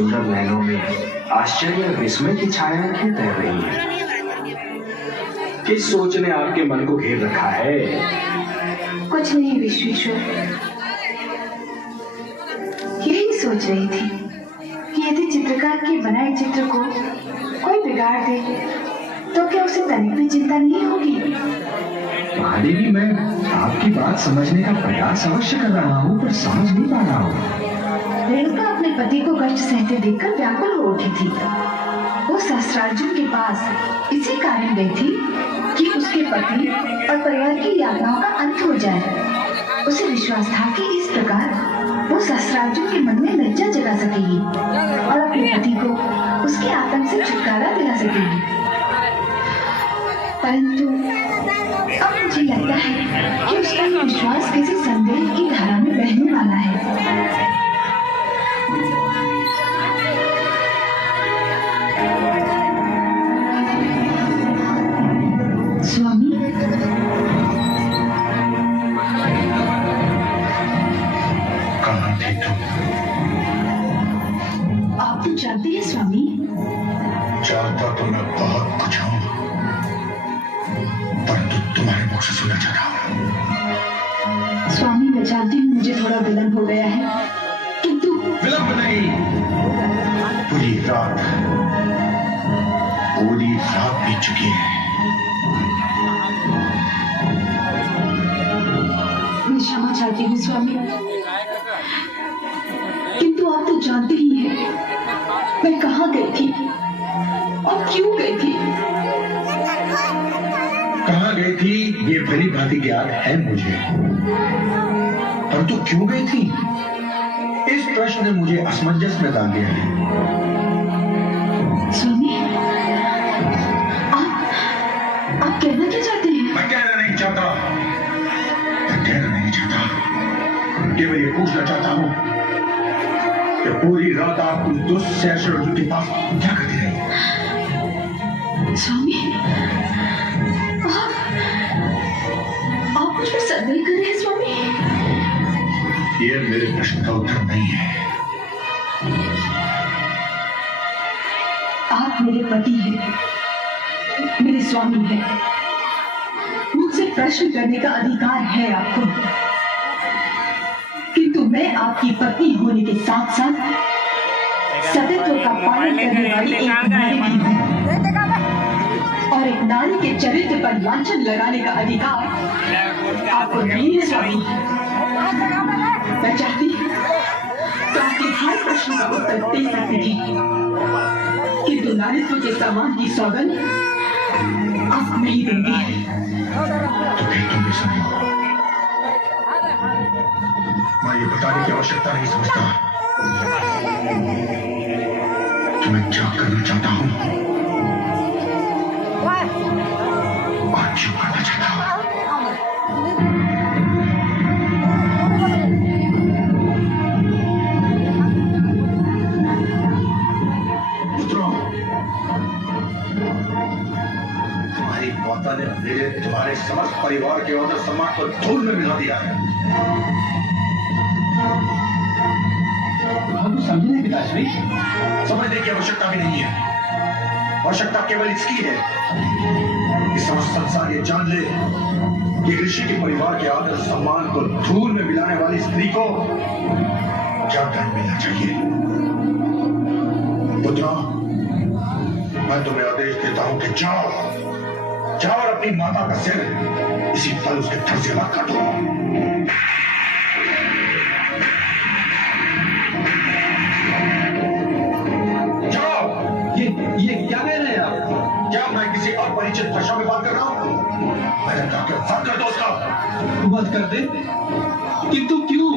सुंदर नैनों में आश्चर्य और विस्मय की छाया क्यों तैर रही है? किस सोच ने आपके मन को घेर रखा है? कुछ नहीं विश्वेश्वर, यही सोच रही थी कि यदि चित्रकार के बनाए चित्र को कोई बिगाड़ दे तो क्या उसे तनिक भी चिंता नहीं होगी? महादेवी, मैं आपकी बात समझने का प्रयास अवश्य कर रहा हूँ, पर समझ नहीं पा रहा हूँ। रेणुका अपने पति को कष्ट सहते देखकर व्याकुल हो उठी थी। वो सहस्त्रार्जुन के पास इसी कारण गई थी कि उसके पति और परिवार की यातनाओं का अंत हो जाए। उसे विश्वास था कि इस प्रकार वो सहस्त्रार्जुन के मन में लज्जा जगा सकेगी और अपने पति को उसके आतंक से छुटकारा दिला सकेगी। परंतु अब मुझे लगता है कि उसका विश्वास किसी संदेह की धारा में बहने वाला है। स्वामी, कहाँ थे तुम? आप तो जानते हैं स्वामी। जानता तो मैं बहुत कुछ हूँ, परंतु तुम्हारे मुख से सुनना चाहता हूँ। स्वामी, मैं जानती हूँ मुझे थोड़ा विलंब हो गया है, किंतु विलंब नहीं, पूरी रात बीत चुकी है। मैं क्षमा चाहती हूँ स्वामी, किंतु आप तो जानते ही हैं मैं कहाँ गई थी और क्यों गई थी। कहाँ गई थी ये भली भांति ज्ञात है मुझे, परंतु क्यों गई थी इस प्रश्न ने मुझे असमंजस में डाल दिया है। स्वामी, आप कहना क्या चाहते हैं? मैं कहना नहीं चाहता, केवल ये पूछना चाहता हूँ कि पूरी रात आप उस दुष्ट सहस्त्रार्जुन के पास क्या करती रही? स्वामी, आप मुझ पर संदेह कर रहे हैं स्वामी? ये मेरे प्रश्न का उत्तर नहीं है। आप मेरे पति हैं, मेरे स्वामी हैं, मुझसे प्रश्न करने का अधिकार है आपको, किंतु मैं आपकी पत्नी होने के साथ साथ सत्यत्व का पालन करने वाली एक नारी भी हूँ और एक नारी के चरित्र पर लांछन लगाने का अधिकार आपको नहीं है स्वामी। मैं चाहती तो आपके हर प्रश्न का उत्तर दे सकती थी, किंतु नारीत्व के सम्मान की सौगंध आप नहीं देंगे। तो फिर तुम भी सुनो, मैं ये बताने की आवश्यकता नहीं समझता कि मैं क्या करना चाहता हूँ और क्यों करना चाहता हूँ। तुम्हारी माता ने मेरे तुम्हारे समस्त परिवार के आदर सम्मान को धूल में मिला दिया है। हम तो समझे नहीं पिताश्री। समझने की आवश्यकता भी नहीं है, आवश्यकता केवल इसकी है कि समस्त संसार ये जान ले कि ऋषि के परिवार के आदर सम्मान को धूल में मिलाने वाली स्त्री को क्या दंड मिलना चाहिए। पुत्रा, मैं तुम्हें आदेश देता हूं कि जाओ और अपनी माता का सिर इसी पल उसके धड़ से अलग काटो। ये क्या कह रहे हैं आप? क्या मैं किसी अपरिचित भाषा में बात कर रहा हूँ? मैंने कहा कि वध कर दो उसका। वध कर दे? किंतु क्यों?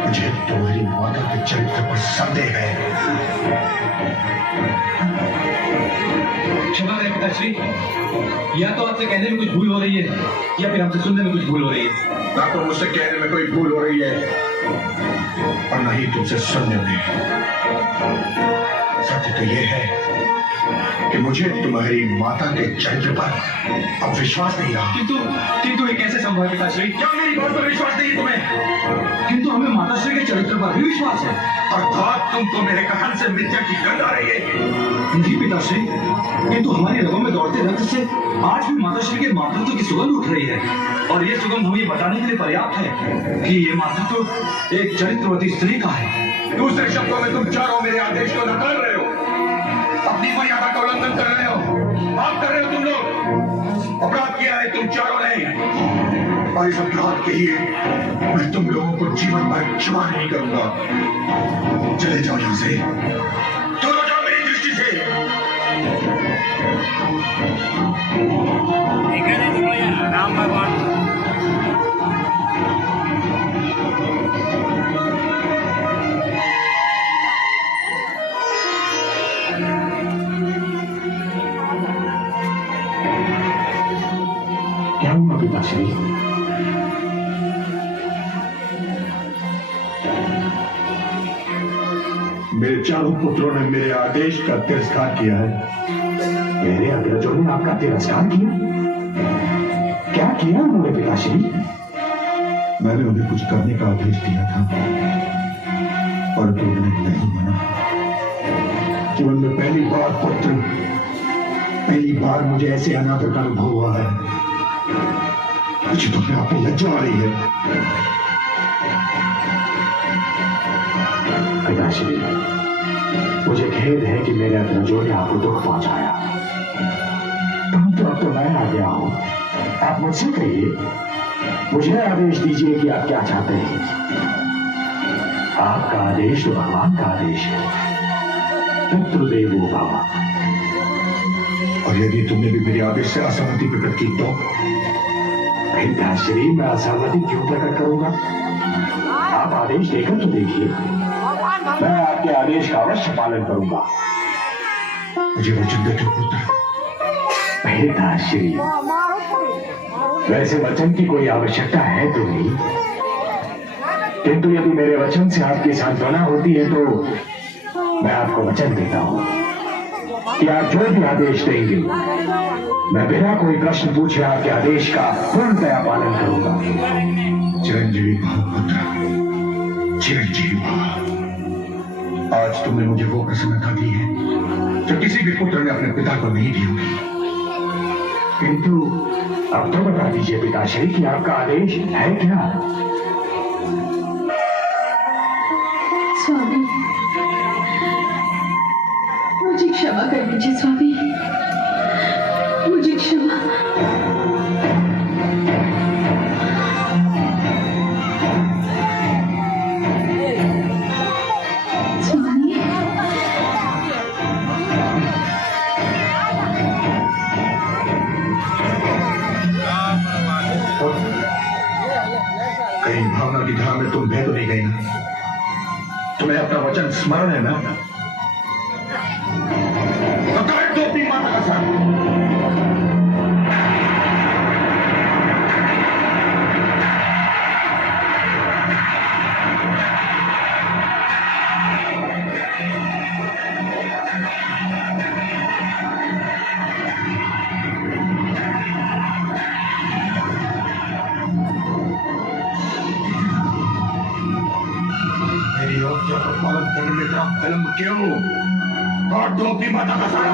मुझे तुम्हारी माता के चरित्र पर संदेह है। क्षमा करें पिताश्री, या तो आपसे कहने में कुछ भूल हो रही है या फिर हमसे सुनने में कुछ भूल हो रही है। ना तो मुझसे कहने में कोई भूल हो रही है और न ही तुमसे सुनने में। सत्य तो यह है कि मुझे तुम्हारी माता के चरित्र पर अब विश्वास नहीं रहा। किंतु ये कैसे संभव है पिताश्री? क्या मेरी बात पर विश्वास नहीं है तुम्हें? किंतु हमें माताश्री के चरित्र पर भी विश्वास है। अर्थात तुमको मेरे कथन से मिथ्या की गंध आ रही है। जी पिताश्री, किंतु हमारी रगों में दौड़ते रक्त से आज भी माताश्री के मातृत्व की सुगंध उठ रही है, और ये सुगंध हमें बताने के लिए पर्याप्त है कि ये मातृत्व एक चरित्रवती स्त्री का है। दूसरे शब्दों में तुम चारों मेरे आदेश को नकार रहे हो, अपनी मर्यादा का उल्लंघन कर रहे हो, पाप कर रहे हो। तुम लोग अपराध किया है तुम चारों ने, और इस अपराध के लिए मैं तुम लोगों को जीवन भर क्षमा नहीं करूंगा। चले जाओ यहां से, दूर हो जाओ मेरी दृष्टि से। राम भगवान क्या हुआ पिताश्री? मेरे चारों पुत्रों ने मेरे आदेश का तिरस्कार किया है। मेरे अग्रजों ने आपका तिरस्कार किया? क्या किया उन्होंने पिताश्री? मैंने उन्हें कुछ करने का आदेश दिया था, परंतु उन्होंने नहीं माना। जीवन में पहली बार मुझे ऐसे अनादर का अनुभव हुआ है। मुझे तो अपने आप में लज्जा आ रही है। पिताश्री, मुझे खेद है कि मेरे अग्रजों ने आपको दुख पहुंचाया, परंतु अब तो मैं आ गया हूं। आप मुझसे कहिए, मुझे आदेश दीजिए कि आप क्या चाहते हैं। आपका आदेश तो भगवान का आदेश है, पितृदेवो भव। और यदि तुमने भी मेरे आदेश से असहमति प्रकट की तो? पिताश्री, मैं असहमति क्यों प्रकट करूंगा? आप आदेश देकर तो देखिए, मैं आपके आदेश का अवश्य पालन करूंगा। मुझे वचन दे दो पुत्र। पिताश्री, वैसे वचन की कोई आवश्यकता है तो नहीं, किंतु यदि मेरे वचन से आपकी सांत्वना होती है तो मैं आपको वचन देता हूं कि आप जो भी आदेश देंगे, मैं बिना कोई प्रश्न पूछे आपके आदेश का पूर्णतया पालन करूंगा। चिरंजीवी भव पुत्र, चिरंजीवी भव। आज तुमने मुझे वो प्रसन्नता दी है जो किसी भी पुत्र ने अपने पिता को नहीं दी होगी। किंतु अब तो बता दीजिए पिताश्री कि आपका आदेश है क्या? स्वामी, मुझे क्षमा कर दीजिए स्वामी, मुझे क्षमा। स्वामी, कहीं भावना की धार में तुम बह तो नहीं गई ना? तुम्हें अपना वचन स्मरण है ना? तो काट दो अपनी माता का सर। मेरी आज्ञा का पालन करने में इतना विलंब क्यों? काट दो अपनी माता का सर।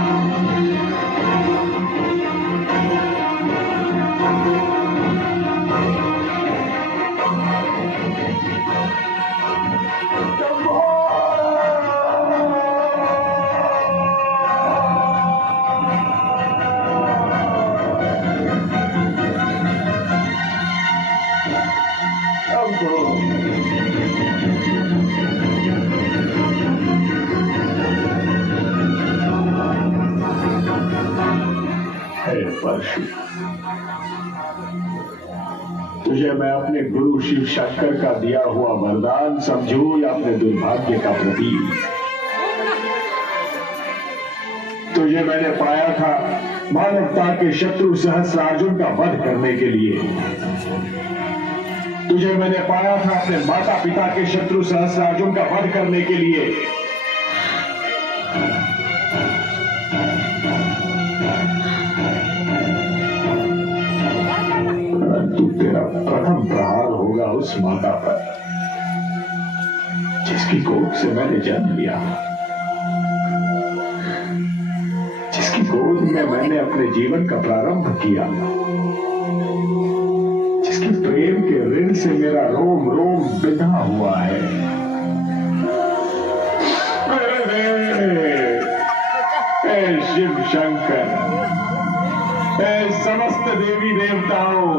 परशु, तुझे मैं अपने गुरु शिव शंकर का दिया हुआ वरदान समझूं या अपने दुर्भाग्य का प्रतीक? तुझे मैंने पाया था मानवता के शत्रु सहस्रार्जुन का वध करने के लिए। तुझे मैंने पाया था अपने माता पिता के शत्रु सहस्रार्जुन का वध करने के लिए। परंतु तेरा प्रथम प्रहार होगा उस माता पर जिसकी कोख से मैंने जन्म लिया, जिसकी गोद में मैंने अपने जीवन का प्रारंभ किया, जिसके प्रेम के ऋण से मेरा रोम रोम बिधा हुआ है। हे शिव शंकर, हे समस्त देवी देवताओं,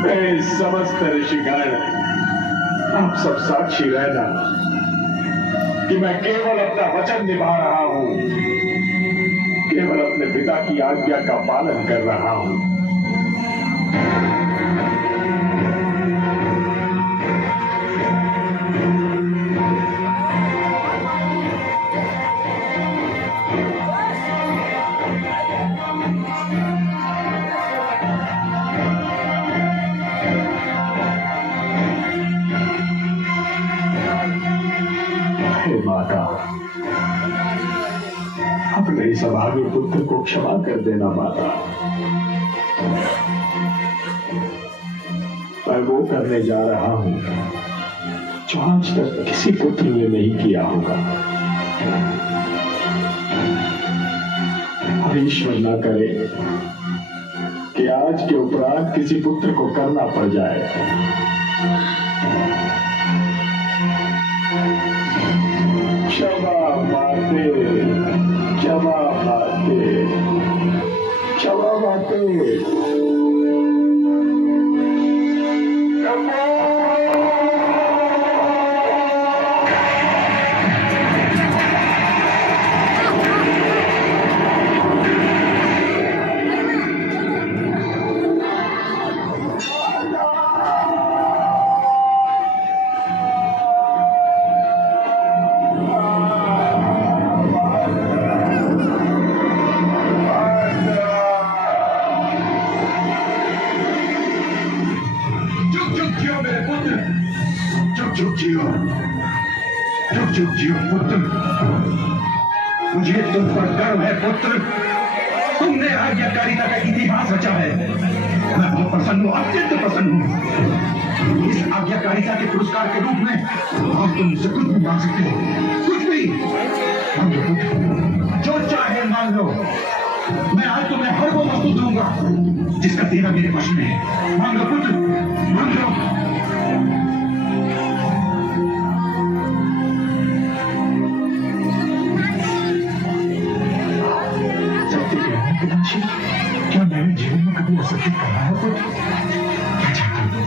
हे समस्त ऋषिगण, आप सब साक्षी रहना कि मैं केवल अपना वचन निभा रहा हूं, केवल अपने पिता की आज्ञा का पालन कर रहा हूं। माता, अपने इस अभागे पुत्र को क्षमा कर देना माता। मैं वो करने जा रहा हूं जो आज तक किसी पुत्र ने नहीं किया होगा, और ईश्वर ना करे कि आज के उपरांत किसी पुत्र को करना पड़ जाए। क्षमा माते, क्षमा माते, क्षमा माते। चुप जियो पुत्र, मुझे तुम पर गर्व है पुत्र। तुमने आज्ञाकारिता का इतिहास रचा है। मैं बहुत प्रसन्न हूँ, अत्यंत प्रसन्न हूँ। इस आज्ञाकारिता के पुरस्कार के रूप में आप तुम मुझसे कुछ भी मांग सकते हो, कुछ भी मांग लो पुत्र, जो चाहे मांग लो। मैं आज तुम्हें हर वो वस्तु दूंगा जिसका तेरा मेरे वश में है। मांग लो पुत्र, मांग लो। क्या मैंने जीवन में कभी असत्य कहा है पुत्र? क्या चाहते हो?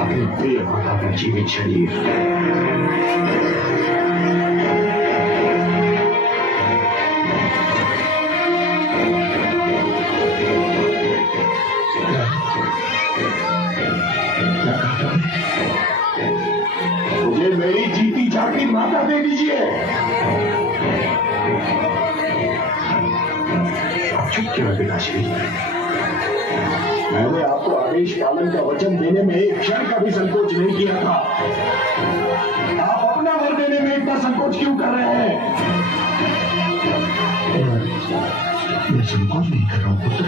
अपने प्रिय माता का जीवित शरीर मेरी जीती जाती माता दे दीजिए। चुप क्यों पिताश्री? मैंने आपको आदेश पालन का वचन देने में एक क्षण का भी संकोच नहीं किया था। आप अपना वर देने में इतना संकोच क्यों कर रहे हैं? मैं संकोच नहीं कर रहा हूं पुत्र,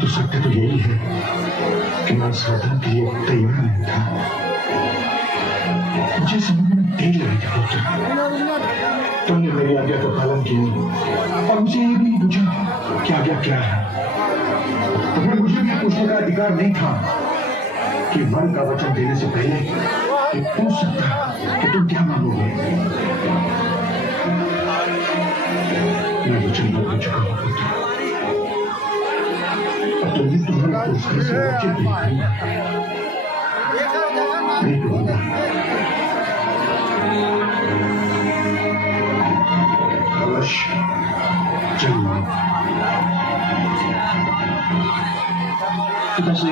तो सत्य तो यही है कि मैं श्रद्धा के लिए तैयार नहीं था। मुझे समझ में देर लगी थी पुत्र। तुमने मेरी आज्ञा का पालन किया और मुझे ये भी नहीं पूछा कि आज्ञा क्या है। तो फिर मुझे भी पूछने का अधिकार नहीं था कि वर का वचन देने से पहले कि पूछ सकता कि तुम क्या मांगोगे। मैं वचन बोल चुका हूं पुत्र, और तुमने तुम्हारे पुरस्कार से वचन नहीं करूंगा। चलो पिताश्री,